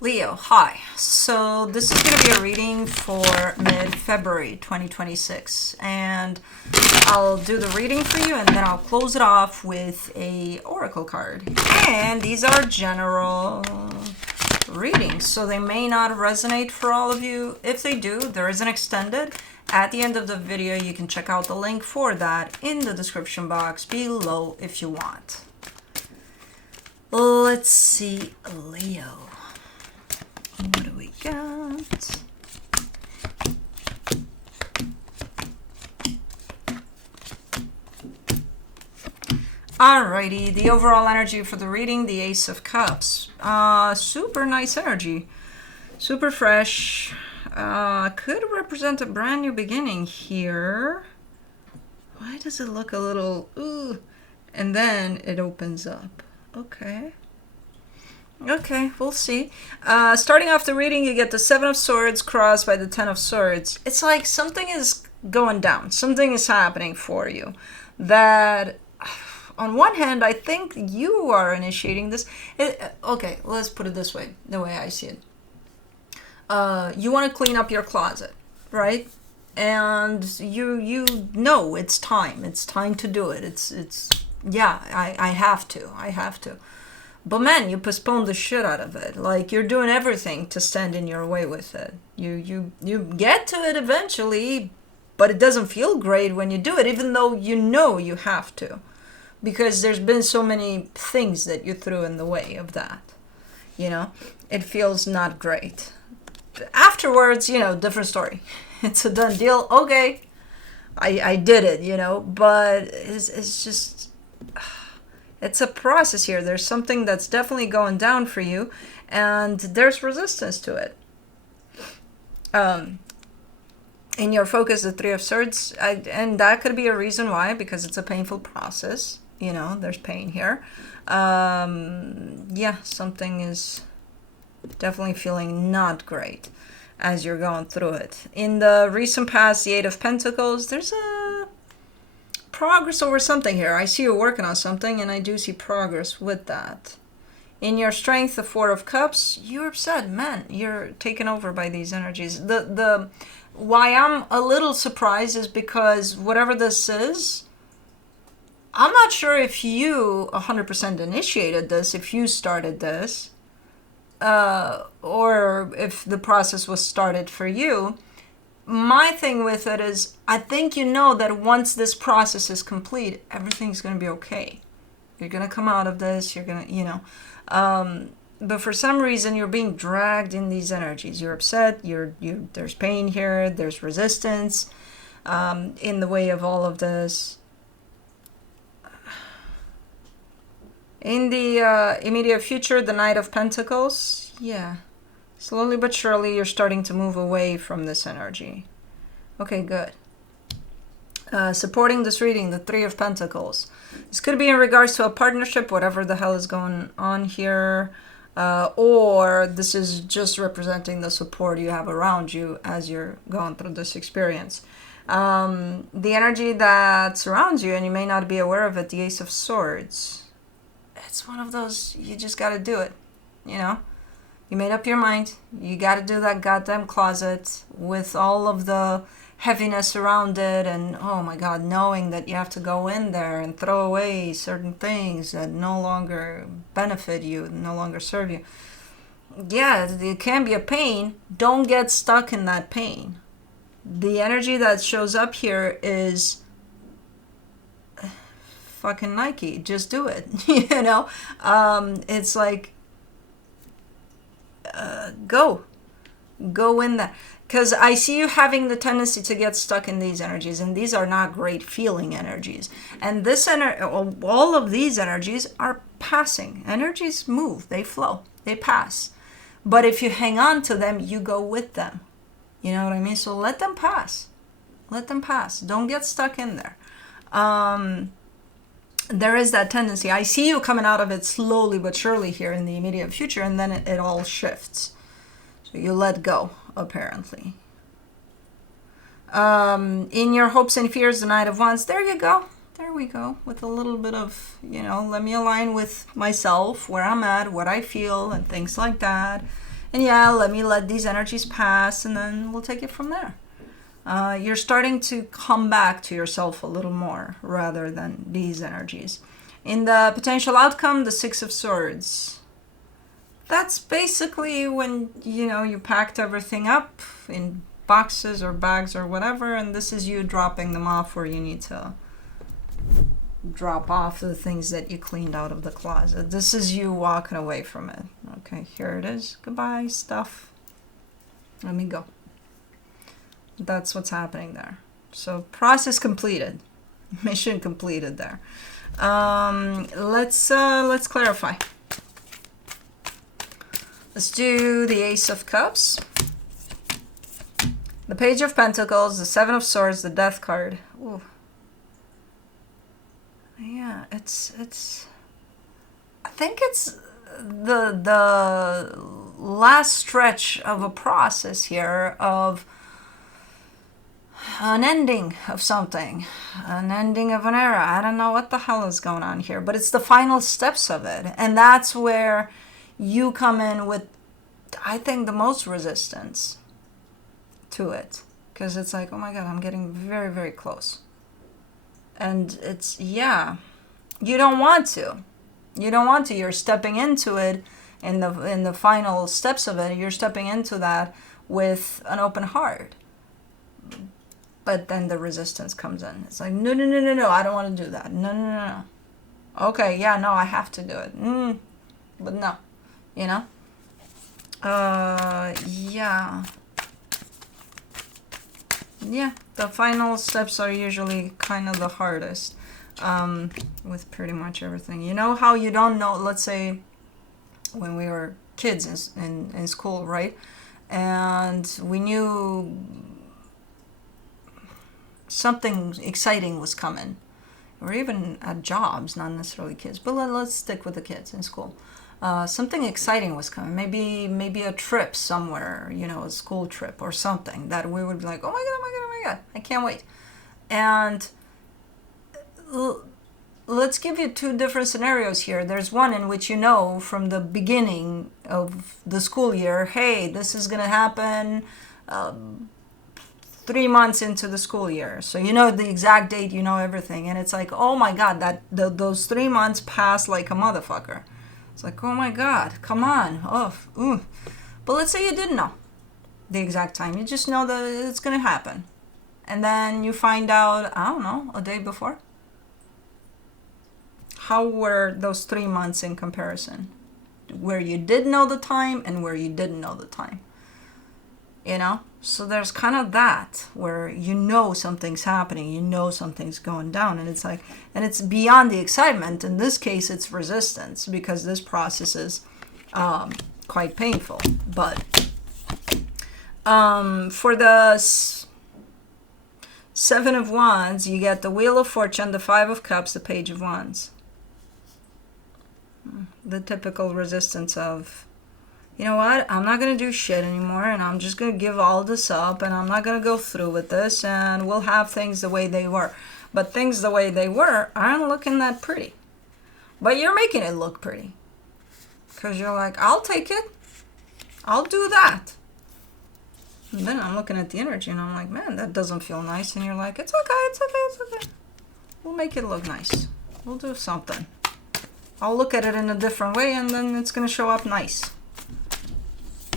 Leo, hi. So this is going to be a reading for mid-February 2026, and I'll do the reading for you and then I'll close it off with a oracle card. And these are general readings, so they may not resonate for all of you. If they do, there is an extended. At the end of the video, you can check out the link for that in the description box below if you want. Let's see, Leo. What do we got? Alrighty, the overall energy for the reading, the Ace of Cups. Super nice energy. Super fresh. Could represent a brand new beginning here. Why does it look a little, ooh, and then it opens up. Okay. Okay, we'll see. Starting off the reading, you get the Seven of Swords crossed by the Ten of Swords. It's like something is going down. Something is happening for you. That, on one hand, I think you are initiating this. Okay, let's put it this way, the way I see it. You want to clean up your closet, right? And you know it's time. It's time to do it. Yeah, I have to. But man, you postpone the shit out of it. Like, you're doing everything to stand in your way with it. You get to it eventually, but it doesn't feel great when you do it, even though you know you have to. Because there's been so many things that you threw in the way of that. You know? It feels not great. Afterwards, different story. It's a done deal. Okay. I did it, but it's just... It's a process here. There's something that's definitely going down for you, and there's resistance to it. In your focus, the Three of Swords, and that could be a reason why, because it's a painful process. There's pain here. Yeah, something is definitely feeling not great as you're going through it. In the recent past, the Eight of Pentacles, there's a progress over something here. I see you working on something, and I do see progress with that. In your strength, the Four of Cups, you're upset, man. You're taken over by these energies. The why I'm a little surprised is because whatever this is, I'm not sure if you 100% initiated this, if you started this, or if the process was started for you. My thing with it is, I think that once this process is complete, everything's going to be okay. You're going to come out of this, you're going to, but for some reason, you're being dragged in these energies. You're upset, there's pain here, there's resistance in the way of all of this. In the immediate future, the Knight of Pentacles, yeah. Slowly but surely, you're starting to move away from this energy. Okay, good. Supporting this reading, the Three of Pentacles. This could be in regards to a partnership, whatever the hell is going on here. Or this is just representing the support you have around you as you're going through this experience. The energy that surrounds you, and you may not be aware of it, the Ace of Swords. It's one of those, you just got to do it, You made up your mind. You got to do that goddamn closet with all of the heaviness around it. And, oh my God, knowing that you have to go in there and throw away certain things that no longer benefit you, no longer serve you. Yeah, it can be a pain. Don't get stuck in that pain. The energy that shows up here is fucking Nike. Just do it. It's like, go in there, because I see you having the tendency to get stuck in these energies, and these are not great feeling energies, and all of these energies are passing. Energies move, they flow, they pass, but if you hang on to them, you go with them. You know what I mean? So let them pass. Don't get stuck in there. There is that tendency. I see you coming out of it slowly but surely here in the immediate future, and then it all shifts. So you let go, apparently. In your hopes and fears, the Knight of Wands. There you go. There we go. With a little bit of, let me align with myself, where I'm at, what I feel, and things like that. And yeah, let these energies pass, and then we'll take it from there. You're starting to come back to yourself a little more rather than these energies. In the potential outcome, the Six of Swords. That's basically when, you packed everything up in boxes or bags or whatever, and this is you dropping them off where you need to drop off the things that you cleaned out of the closet. This is you walking away from it. Okay, here it is. Goodbye, stuff. Let me go. That's what's happening there. So process completed. Mission completed there. Let's clarify. Let's do the Ace of Cups, the Page of Pentacles, the Seven of Swords, the Death card. Ooh. Yeah, it's. I think it's the last stretch of a process here of an ending of something, an ending of an era. I don't know what the hell is going on here, but it's the final steps of it, and that's where you come in with, I think, the most resistance to it, because it's like, oh my god, I'm getting very, very close. And it's, yeah, you don't want to. You're stepping into it in the final steps of it. You're stepping into that with an open heart. But then the resistance comes in. It's like, no, I don't want to do that. No. Okay, yeah, no, I have to do it. But no, yeah. Yeah, the final steps are usually kind of the hardest with pretty much everything. You know how you don't know, let's say when we were kids in school, right? And we knew something exciting was coming. Or even at jobs, not necessarily kids. But let's stick with the kids in school. Something exciting was coming. Maybe a trip somewhere, a school trip or something that we would be like, oh my god, I can't wait. And let's give you two different scenarios here. There's one in which from the beginning of the school year, hey, this is going to happen 3 months into the school year. So the exact date, everything. And it's like, oh my god, those 3 months pass like a motherfucker. It's like, oh my god, come on. Oh, But let's say you didn't know the exact time. You just know that it's going to happen. And then you find out, I don't know, a day before. How were those 3 months in comparison? Where you did know the time and where you didn't know the time. So there's kind of that where something's happening, something's going down, and it's like, and it's beyond the excitement. In this case, it's resistance, because this process is quite painful. But for the Seven of Wands, you get the Wheel of Fortune, the Five of Cups, the Page of Wands. The typical resistance of, you know what, I'm not going to do shit anymore, and I'm just going to give all this up, and I'm not going to go through with this, and we'll have things the way they were. But things the way they were aren't looking that pretty. But you're making it look pretty. Because you're like, I'll take it. I'll do that. And then I'm looking at the energy, and I'm like, man, that doesn't feel nice. And you're like, it's okay. We'll make it look nice. We'll do something. I'll look at it in a different way, and then it's going to show up nice.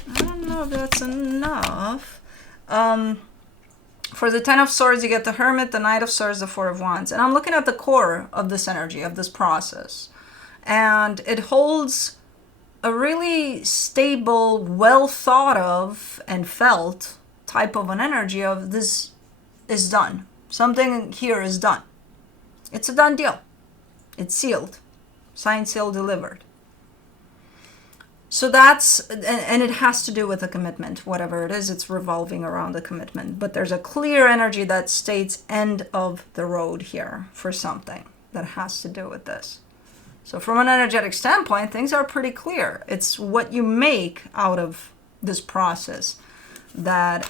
I don't know if that's enough. For the Ten of Swords, you get the Hermit, the Knight of Swords, the Four of Wands. And I'm looking at the core of this energy, of this process. And it holds a really stable, well thought of and felt type of an energy of this is done. Something here is done. It's a done deal. It's sealed. Signed, sealed, delivered. So that's, and it has to do with a commitment, whatever it is, it's revolving around a commitment. But there's a clear energy that states end of the road here for something that has to do with this. So from an energetic standpoint, things are pretty clear. It's what you make out of this process that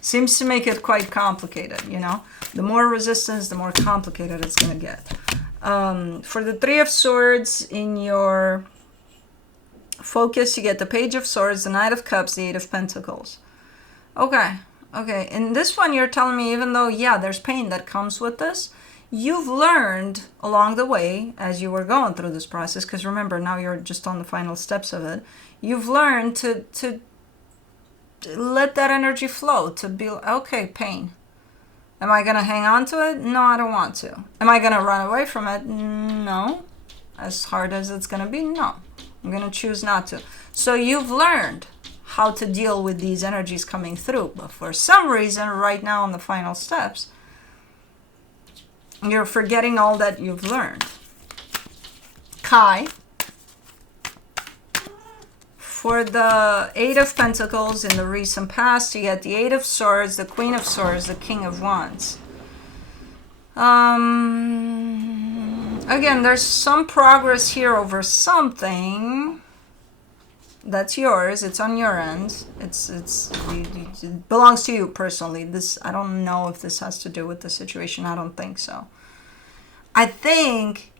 seems to make it quite complicated, The more resistance, the more complicated it's going to get. For the Three of Swords in your Focus, you get the Page of Swords, the Knight of Cups, the Eight of Pentacles. Okay. In this one, you're telling me, even though, yeah, there's pain that comes with this, you've learned along the way as you were going through this process, because remember, now you're just on the final steps of it. You've learned to let that energy flow, to be, okay, pain. Am I going to hang on to it? No, I don't want to. Am I going to run away from it? No. As hard as it's going to be? No. I'm going to choose not to. So you've learned how to deal with these energies coming through. But for some reason, right now on the final steps, you're forgetting all that you've learned. Kai. For the Eight of Pentacles in the recent past, you get the Eight of Swords, the Queen of Swords, the King of Wands. Again, there's some progress here over something that's yours. It's on your end. It belongs to you personally. This, I don't know if this has to do with the situation. I don't think so. I think,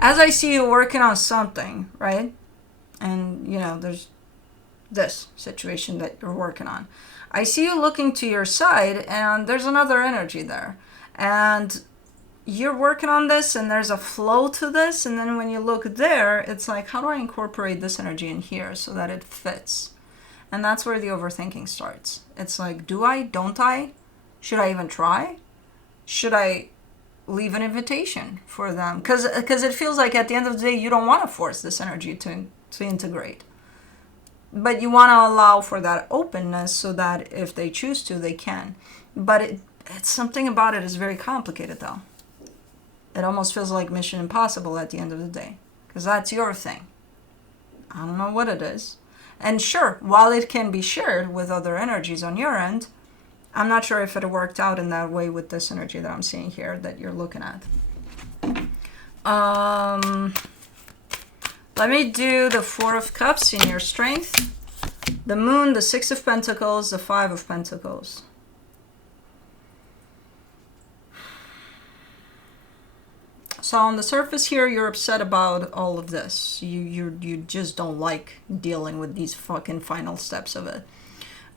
as I see you working on something, right? And, you know, there's this situation that you're working on. I see you looking to your side, and there's another energy there. And you're working on this, and there's a flow to this. And then when you look there, it's like, how do I incorporate this energy in here so that it fits? And that's where the overthinking starts. It's like, do I? Don't I? Should I even try? Should I leave an invitation for them? Because it feels like at the end of the day, you don't want to force this energy to integrate. But you want to allow for that openness so that if they choose to, they can. But it's something about it is very complicated, though. It almost feels like Mission Impossible at the end of the day. Because that's your thing. I don't know what it is. And sure, while it can be shared with other energies on your end, I'm not sure if it worked out in that way with this energy that I'm seeing here that you're looking at. Let me do the Four of Cups in your strength. The Moon, the Six of Pentacles, the Five of Pentacles. So on the surface here, you're upset about all of this. You just don't like dealing with these fucking final steps of it.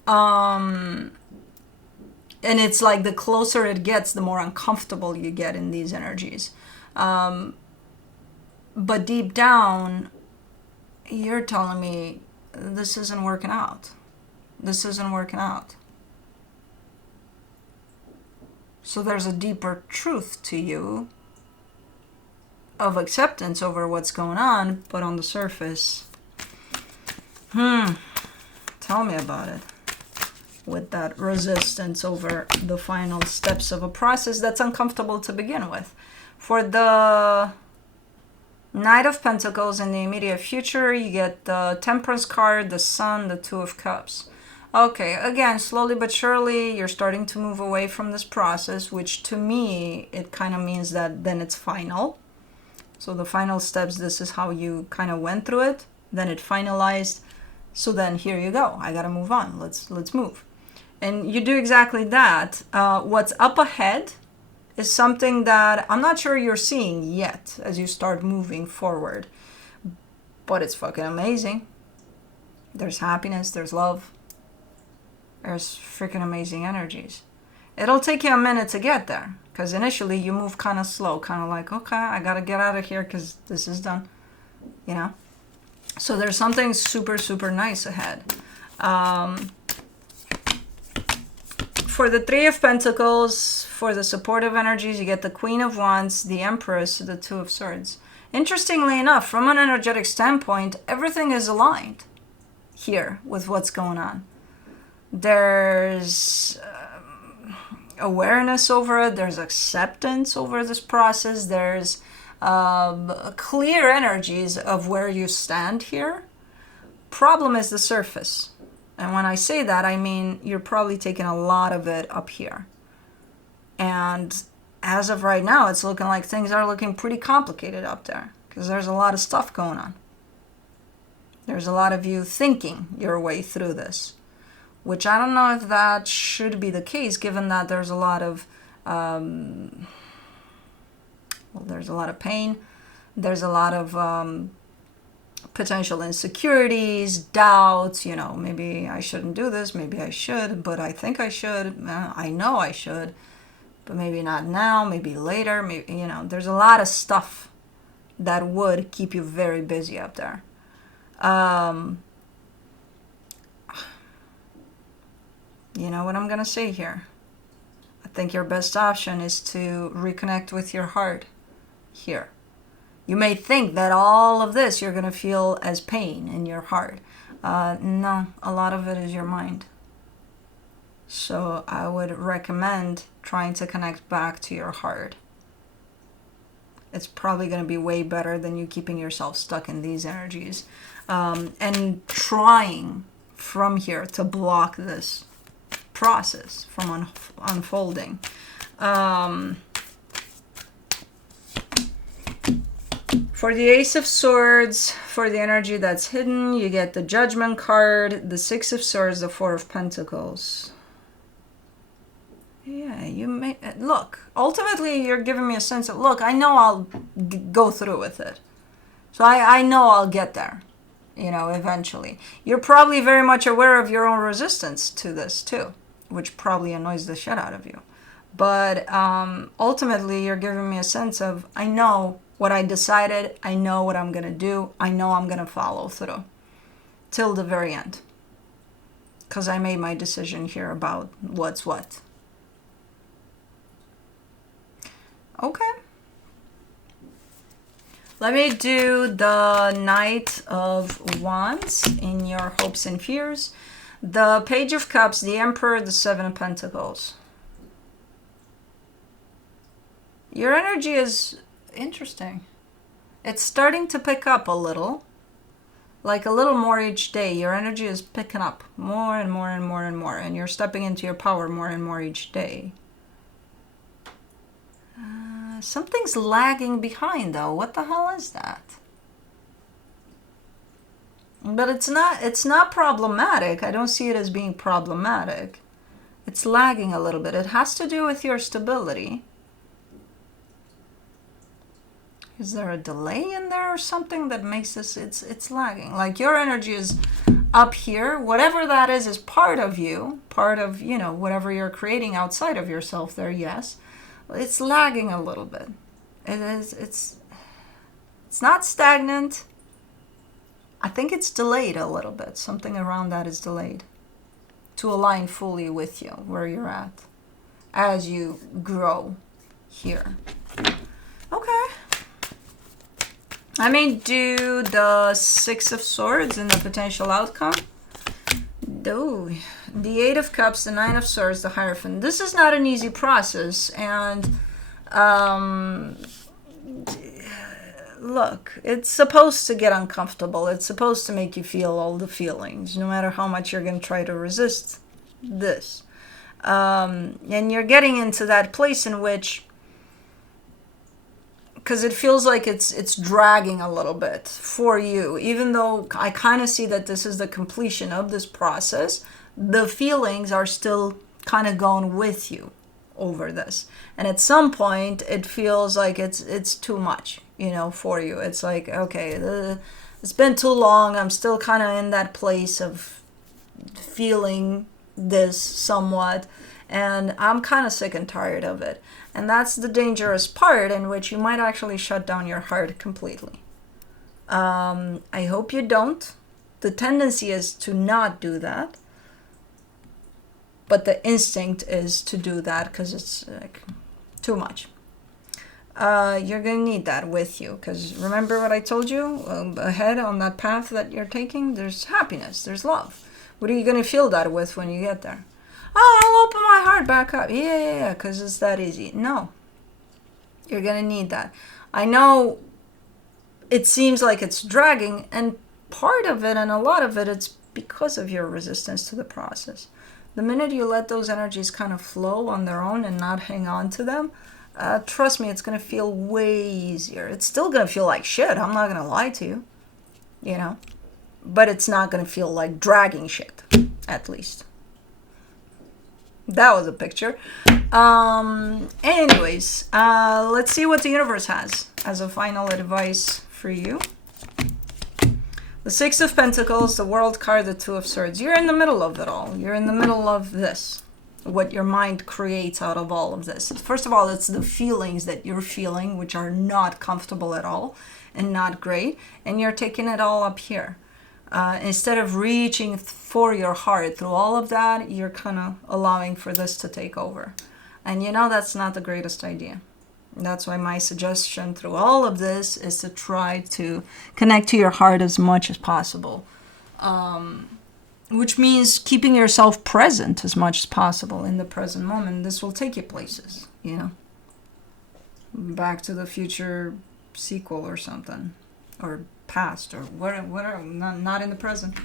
And it's like the closer it gets, the more uncomfortable you get in these energies. But deep down, you're telling me this isn't working out. This isn't working out. So there's a deeper truth to you of acceptance over what's going on, but on the surface, tell me about it. With that resistance over the final steps of a process that's uncomfortable to begin with. For the Knight of Pentacles in the immediate future, you get the Temperance card, the Sun, the Two of Cups. Okay, again, slowly but surely, you're starting to move away from this process, which to me, it kind of means that then it's final. So the final steps, this is how you kind of went through it. Then it finalized. So then here you go. I got to move on. Let's move. And you do exactly that. What's up ahead is something that I'm not sure you're seeing yet as you start moving forward. But it's fucking amazing. There's happiness, there's love. There's freaking amazing energies. It'll take you a minute to get there. Because initially you move kind of slow. Kind of like, okay, I got to get out of here because this is done. You know? So there's something super, super nice ahead. For the Three of Pentacles, for the supportive energies, you get the Queen of Wands, the Empress, the Two of Swords. Interestingly enough, from an energetic standpoint, everything is aligned here with what's going on. There's awareness over it. There's acceptance over this process. There's clear energies of where you stand here. Problem is the surface. And when I say that, I mean you're probably taking a lot of it up here. And as of right now, it's looking like things are looking pretty complicated up there because there's a lot of stuff going on. There's a lot of you thinking your way through this, which I don't know if that should be the case, given that there's a lot of, there's a lot of pain. There's a lot of potential insecurities, doubts, you know, maybe I shouldn't do this, maybe I should, but I think I should, I know I should, but maybe not now, maybe later, maybe, you know, there's a lot of stuff that would keep you very busy up there. You know what I'm going to say here? I think your best option is to reconnect with your heart here. You may think that all of this you're going to feel as pain in your heart. No, a lot of it is your mind. So I would recommend trying to connect back to your heart. It's probably going to be way better than you keeping yourself stuck in these energies. And trying from here to block this process from unfolding. For the Ace of Swords, for the energy that's hidden, you get the Judgment card, the Six of Swords, the Four of Pentacles. Yeah, you may... Look, ultimately you're giving me a sense of, look, I know I'll go through with it. So I know I'll get there, you know, eventually. You're probably very much aware of your own resistance to this too, which probably annoys the shit out of you. But ultimately you're giving me a sense of, I know what I decided, I know what I'm going to do, I know I'm going to follow through till the very end. Because I made my decision here about what's what. Okay. Let me do the Knight of Wands in your hopes and fears. The Page of Cups, the Emperor, the Seven of Pentacles. Your energy is interesting. It's starting to pick up a little. Like a little more each day. Your energy is picking up more and more and more and more. And you're stepping into your power more and more each day. Something's lagging behind though. What the hell is that? But it's not problematic. I don't see it as being problematic. It's lagging a little bit. It has to do with your stability. Is there a delay in there or something that makes this, it's lagging? Like your energy is up here. Whatever that is part of you. Part of, you know, whatever you're creating outside of yourself there, yes. It's lagging a little bit. It's not stagnant. I think it's delayed a little bit. Something around that is delayed to align fully with you where you're at as you grow here. Okay. I may do the Six of Swords in the potential outcome. Oh, the Eight of Cups, the Nine of Swords, the Hierophant. This is not an easy process, and look, it's supposed to get uncomfortable. It's supposed to make you feel all the feelings, no matter how much you're going to try to resist this. And you're getting into that place in which, because it feels like it's dragging a little bit for you, even though I kind of see that this is the completion of this process, the feelings are still kind of going with you over this. And at some point, it feels like it's too much, you know, for you. It's like, okay, it's been too long. I'm still kind of in that place of feeling this somewhat. And I'm kind of sick and tired of it. And that's the dangerous part in which you might actually shut down your heart completely. I hope you don't. The tendency is to not do that. But the instinct is to do that because it's like too much. You're going to need that with you. Because remember what I told you ahead on that path that you're taking? There's happiness. There's love. What are you going to feel that with when you get there? Oh, I'll open my heart back up. Yeah, because it's that easy. No. You're going to need that. I know it seems like it's dragging, and part of it and a lot of it, it's because of your resistance to the process. The minute you let those energies kind of flow on their own and not hang on to them, trust me, it's going to feel way easier. It's still going to feel like shit. I'm not going to lie to you, you know, but it's not going to feel like dragging shit, at least. That was a picture. Anyways, let's see what the universe has as a final advice for you. The Six of Pentacles, the World card, the Two of Swords. You're in the middle of it all. You're in the middle of this. What your mind creates out of all of this. First of all, it's the feelings that you're feeling, which are not comfortable at all and not great. And you're taking it all up here. Instead of reaching for your heart through all of that, you're kind of allowing for this to take over. And you know that's not the greatest idea. That's why my suggestion through all of this is to try to connect to your heart as much as possible. Which means keeping yourself present as much as possible in the present moment. This will take you places, you know. Back to the Future sequel or something. Or past or whatever. Not in the present.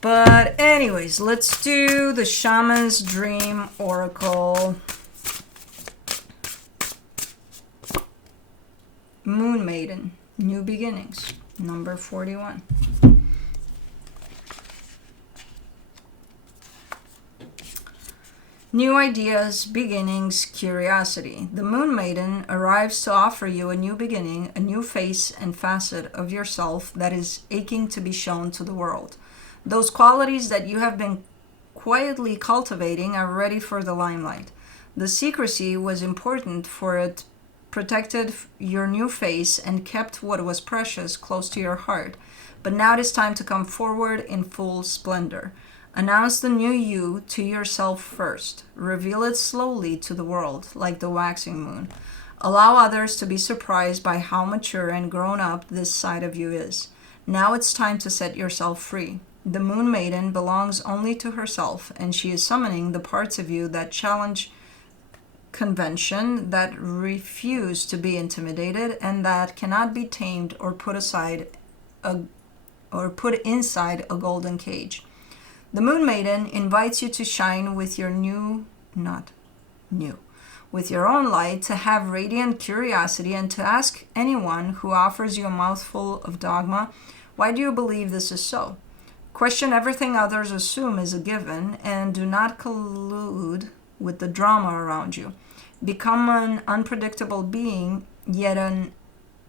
But anyways, let's do the Shaman's Dream Oracle. Moon Maiden, New Beginnings, number 41. New ideas, beginnings, curiosity. The Moon Maiden arrives to offer you a new beginning, a new face and facet of yourself that is aching to be shown to the world. Those qualities that you have been quietly cultivating are ready for the limelight. The secrecy was important, for it protected your new face and kept what was precious close to your heart. But now it is time to come forward in full splendor. Announce the new you to yourself first. Reveal it slowly to the world, like the waxing moon. Allow others to be surprised by how mature and grown up this side of you is. Now it's time to set yourself free. The Moon Maiden belongs only to herself, and she is summoning the parts of you that challenge convention, that refuse to be intimidated, and that cannot be tamed or put inside a golden cage. The Moon Maiden invites you to shine with your with your own light, to have radiant curiosity, and to ask anyone who offers you a mouthful of dogma, why do you believe this is so? Question everything others assume is a given, and do not collude with the drama around you. Become an unpredictable being, yet an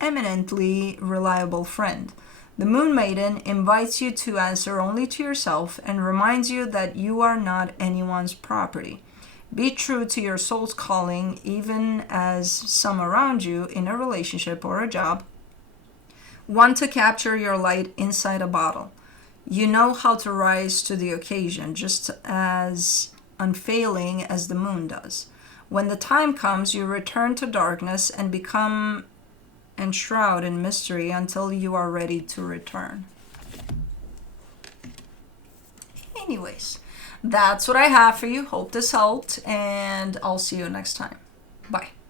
eminently reliable friend. The Moon Maiden invites you to answer only to yourself and reminds you that you are not anyone's property. Be true to your soul's calling, even as some around you in a relationship or a job want to capture your light inside a bottle. You know how to rise to the occasion, just as unfailing as the moon does. When the time comes, you return to darkness and become enshrouded in mystery until you are ready to return. Anyways, that's what I have for you. Hope this helped, and I'll see you next time. Bye.